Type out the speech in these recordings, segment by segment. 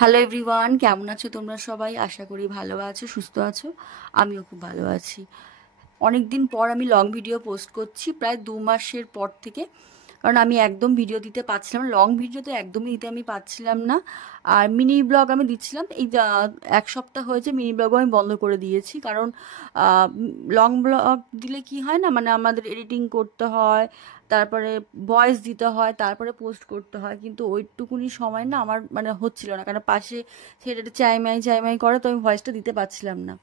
Hello everyone, কেমন আছো তোমরা সবাই? আশা করি ভালো আছো, সুস্থ আছো। আমিও খুব ভালো আছি। অনেক দিন পর আমি লং ভিডিও পোস্ট করছি, প্রায় 2 মাসের পর থেকে। কারণ আমি একদম ভিডিও দিতে পারছিলাম না, লং ভিডিও তো একদমই দিতে আমি পারছিলাম না। আর মিনি ব্লগ আমি দিচ্ছিলাম, এই 1 সপ্তাহ হয়েছে মিনি ব্লগও আমি বন্ধ করে দিয়েছি। কারণ লং ব্লগ দিলে কি হয় না, মানে আমাদের এডিটিং করতে হয়, তারপরে ভয়েস দিতে হয়, তারপরে পোস্ট করতে হয়, কিন্তু ওইটুকুনি সময় না আমার মানে হচ্ছিল না, কারণ পাশে সেটা চাইমাই চাইমাই করে, তো আমি ভয়েসটা দিতে পারছিলাম না।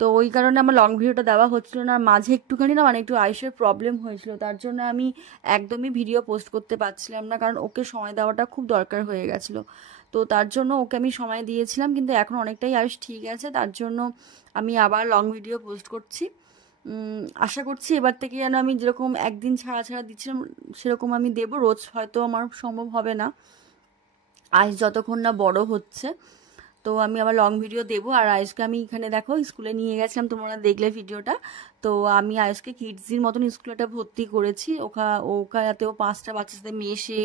তো ওই কারণে আমার লং ভিডিওটা দেওয়া হচ্ছিল না। আর মাঝে একটুখানি না মানে একটু আয়ুষের প্রবলেম হয়েছিল, তার জন্য আমি একদমই ভিডিও পোস্ট করতে পারছিলাম না, কারণ ওকে সময় দেওয়াটা খুব দরকার হয়ে গেছিলো। তো তার জন্য ওকে আমি সময় দিয়েছিলাম, কিন্তু এখন অনেকটাই আয়ুষ ঠিক আছে, তার জন্য আমি আবার লং ভিডিও পোস্ট করছি। আশা করছি এবার থেকে যেন আমি যেরকম একদিন ছাড়া ছাড়া দিচ্ছিলাম সেরকম আমি দেবো। রোজ হয়তো আমার সম্ভব হবে না, আয়ুষ যতক্ষণ না বড় হচ্ছে। তো আমি আবার লং ভিডিও দেবো। আর আয়ুষকে আমি এখানে দেখো স্কুলে নিয়ে গেছিলাম, তোমরা দেখলে ভিডিওটা। তো আমি আয়ুষকে কিডসির মতন স্কুলেটা ভর্তি করেছি। ওখানেও 5টা বাচ্চার সাথে মেশে,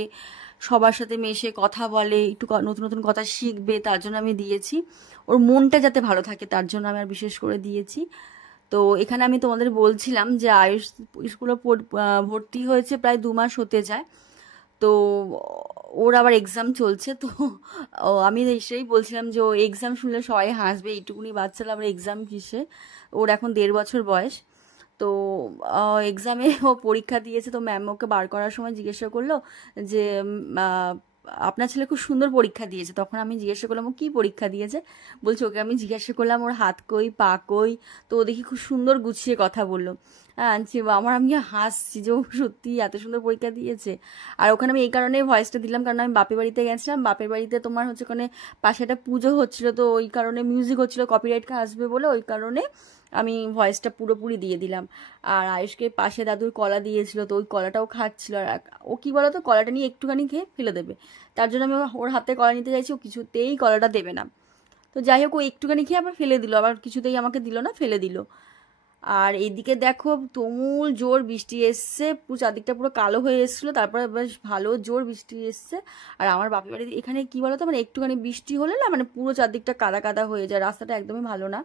সবার সাথে মেশে কথা বলে, একটু নতুন নতুন কথা শিখবে, তার জন্য আমি দিয়েছি। ওর মনটা যাতে ভালো থাকে তার জন্য আমি আর বিশেষ করে দিয়েছি। তো এখানে আমি তোমাদের বলছিলাম যে আয়ুষ স্কুলে ভর্তি হয়েছে প্রায় 2 মাস হতে যায়। তো ওর আবার এক্সাম চলছে, তো আমি সেই বলছিলাম যে ও এক্সাম শুনলে সবাই হাসবে, এইটুকুনি বাচ্চারা আবার এক্সাম কিসে। ওর এখন 1.5 বছর বয়স। তো এক্সামে ও পরীক্ষা দিয়েছে, তো ম্যাম ওকে বার করার সময় জিজ্ঞাসা করলো যে আপনার ছেলে খুব সুন্দর পরীক্ষা দিয়েছে। তখন আমি জিজ্ঞাসা করলাম ও কী পরীক্ষা দিয়েছে। বলছে ওকে আমি জিজ্ঞাসা করলাম ওর হাত কই পা কই, তো ও দেখি খুব সুন্দর গুছিয়ে কথা বললো। হ্যাঁ, আমি হাসছি যে ও সত্যি এত সুন্দর পরীক্ষা দিয়েছে। আর ওখানে আমি এই কারণে ভয়েসটা দিলাম, কারণ আমি বাপের বাড়িতে গেছিলাম। বাপের বাড়িতে তোমার হচ্ছে ওখানে পাশে একটা পুজো হচ্ছিল, তো ওই কারণে মিউজিক হচ্ছিল, কপিরাইট আসবে বলে ওই কারণে আমি ভয়েসটা পুরোপুরি দিয়ে দিলাম। আর আয়ুষকে পাশে দাদুর কলা দিয়েছিল, তো ওই কলাটাও খাচ্ছিল। আর ও কী বলো তো, কলাটা নিয়ে একটুখানি খেয়ে ফেলে দেবে, তার জন্য আমি ওর হাতে কলা নিতে চাইছি, ও কিছুতেই কলাটা দেবে না। তো যাই হোক, ও একটুখানি খেয়ে আবার ফেলে দিল, আবার কিছুতেই আমাকে দিল না, ফেলে দিল। আর এইদিকে দেখো তুমুল জোর বৃষ্টি এসছে, পুরো চারদিকটা পুরো কালো হয়ে এসেছিলো, তারপরে বেশ ভালো জোর বৃষ্টি এসছে। আর আমার বাপের বাড়ি এখানে কি বলতো, মানে একটুখানি বৃষ্টি হলে না মানে পুরো চারদিকটা কাদা কাদা হয়ে যায়, রাস্তাটা একদমই ভালো না।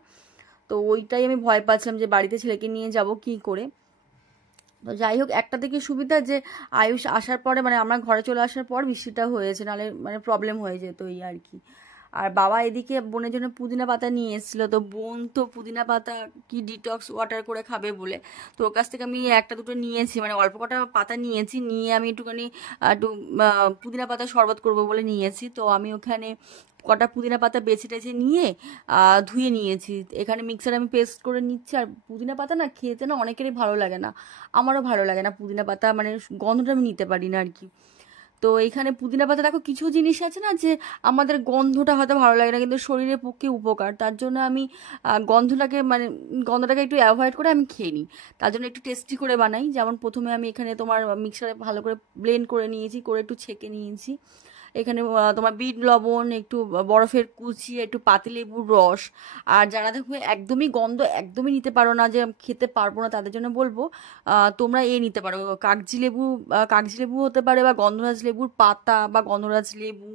তো ওইটাই আমি ভয় পাচ্ছিলাম যে বাড়িতে ছেলেকে নিয়ে যাব কি করে। তো যাই হোক, একটা থেকে সুবিধা যে আয়ুষ আসার পরে মানে আমরা ঘরে চলে আসার পর বৃষ্টিটা হয়েছে, নাহলে মানে প্রবলেম হয়ে যেত এই আর কি। আর বাবা এদিকে বোনের জন্য পুদিনা পাতা নিয়ে এসেছিলো, তো বোন তো পুদিনা পাতা কি ডিটক্স ওয়াটার করে খাবে বলে, তো ওর কাছ থেকে আমি একটা দুটো নিয়েছি, মানে অল্প কটা পাতা নিয়েছি, নিয়ে আমি একটুখানি একটু পুদিনা পাতা শরবত করবো বলে নিয়েছি। তো আমি ওখানে কটা পুদিনা পাতা বেছে টেছে নিয়ে ধুয়ে নিয়েছি, এখানে মিক্সারে আমি পেস্ট করে নিচ্ছি। আর পুদিনা পাতা না খেতে না অনেকেরই ভালো লাগে না, আমারও ভালো লাগে না পুদিনা পাতা, মানে গন্ধটা আমি নিতে পারি না আর কি। তো এখানে পুদিনা পাতা দেখো কিছু জিনিস আছে না যে আমাদের গন্ধটা হয়তো ভালো লাগে না, কিন্তু শরীরের পক্ষে উপকার, তার জন্য আমি গন্ধটাকে একটু অ্যাভয়েড করে আমি খেয়ে নিই। তার জন্য একটু টেস্টি করে বানাই। যেমন প্রথমে আমি এখানে তোমার মিক্সারে ভালো করে ব্লেন্ড করে নিয়েছি, করে একটু ছেঁকে নিয়েছি। এখানে তোমার বিট লবণ, একটু বরফের কুচি, একটু পাতিলেবুর রস। আর যারা দেখো একদমই গন্ধ একদমই নিতে পারো না, যে খেতে পারবো না, তাদের জন্য বলবো তোমরা নিতে পারো কাগজি লেবু। কাগজি লেবু হতে পারে, বা গন্ধরাজ লেবুর পাতা, বা গন্ধরাজ লেবু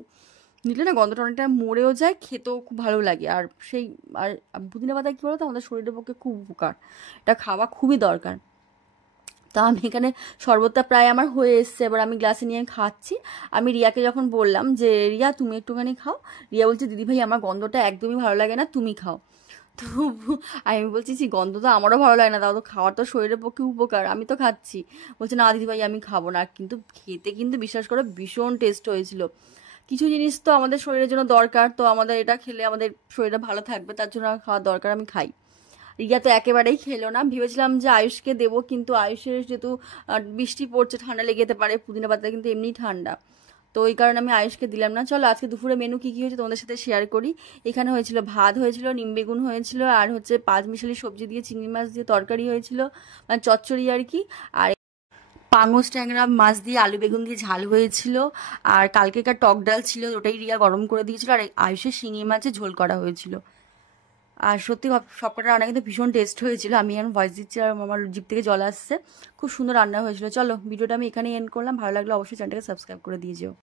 নিলে না গন্ধটা অনেকটা মরেও যায়, খেতেও খুব ভালো লাগে। আর সেই আর পুদিনা পাতা কী বলো তো, আমাদের শরীরের পক্ষে খুব উপকার, এটা খাওয়া খুবই দরকার। তো আমি এখানে শরবতটা প্রায় আমার হয়ে এসছে, এবার আমি গ্লাসে নিয়ে খাচ্ছি। আমি রিয়াকে যখন বললাম যে রিয়া তুমি একটুখানি খাও, রিয়া বলছে দিদিভাই আমার গন্ধটা একদমই ভালো লাগে না, তুমি খাও। তো আমি বলছি যে গন্ধ তো আমারও ভালো লাগে না, তাও তো খাওয়ার তো শরীরের পক্ষে উপকার, আমি তো খাচ্ছি। বলছে না দিদিভাই আমি খাবো না, কিন্তু খেতে কিন্তু বিশ্বাস করে ভীষণ টেস্ট হয়েছিল। কিছু জিনিস তো আমাদের শরীরের জন্য দরকার, তো আমাদের এটা খেলে আমাদের শরীরটা ভালো থাকবে, তার জন্য খাওয়ার দরকার, আমি খাই। রিয়া তো একেবারেই খেলো না, ভেবেছিলাম যে আয়ুষকে দেবো, কিন্তু আয়ুষের যেহেতু বৃষ্টি পড়ছে, ঠান্ডা লেগে যেতে পারে, পুদিনা পাতা কিন্তু এমনি ঠান্ডা, তো ওই কারণে আমি আয়ুষকে দিলাম না। চলো আজকে দুপুরে মেনু কী কী হয়েছে তোমাদের সাথে শেয়ার করি। এখানে হয়েছিল ভাত হয়েছিল, নিম বেগুন হয়েছিল, আর হচ্ছে পাঁচমিশালি সবজি দিয়ে চিংড়ি মাছ দিয়ে তরকারি হয়েছিল, মানে চচ্চড়ি আর কি। আর পাঙস ট্যাংরা মাছ দিয়ে আলু বেগুন দিয়ে ঝাল হয়েছিল। আর কালকেকার টক ডাল ছিল, ওটাই রিয়া গরম করে দিয়েছিল। আর আয়ুষের শিঙি মাছের ঝোল করা হয়েছিল। আর সত্যি সবকটা রান্না কিন্তু ভীষণ টেস্ট হয়েছিল, আমি এখন ভয়েস দিচ্ছি আর আমার জিভ থেকে জল আসছে। খুব সুন্দর রান্না হয়েছিল। চলো ভিডিওটা আমি এখানেই এন্ড করলাম, ভালো লাগলে অবশ্যই চ্যানেলটাকে সাবস্ক্রাইব করে দিয়ে যেও।